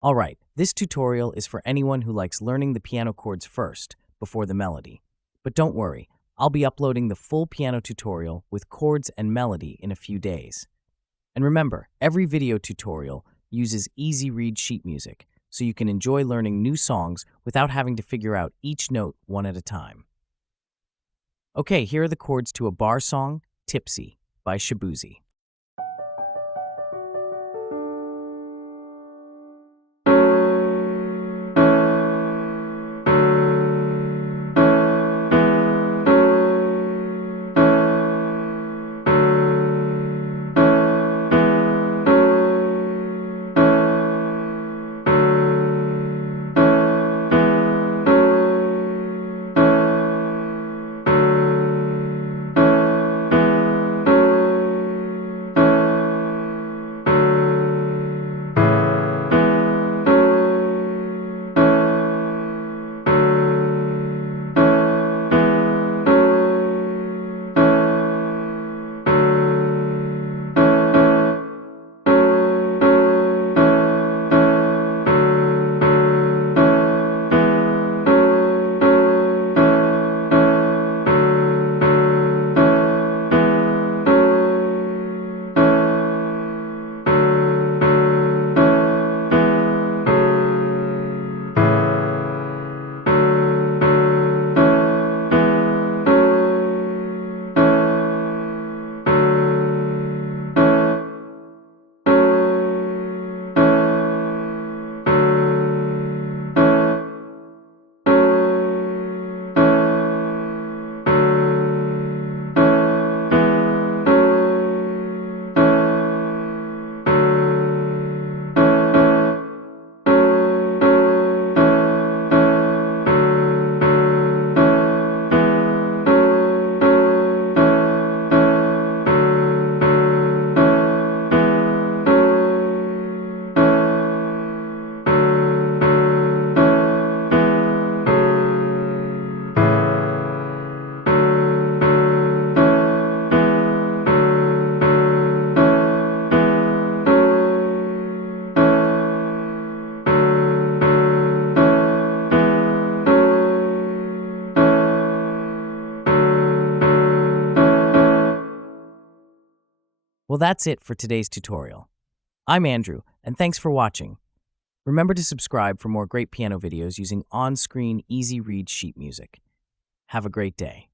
Alright, this tutorial is for anyone who likes learning the piano chords first, before the melody. But don't worry, I'll be uploading the full piano tutorial with chords and melody in a few days. And remember, every video tutorial uses easy read sheet music, so you can enjoy learning new songs without having to figure out each note one at a time. Okay, here are the chords to a bar song, Tipsy, by Shaboozy. Well, that's it for today's tutorial. I'm Andrew, and thanks for watching. Remember to subscribe for more great piano videos using on-screen, easy-read sheet music. Have a great day.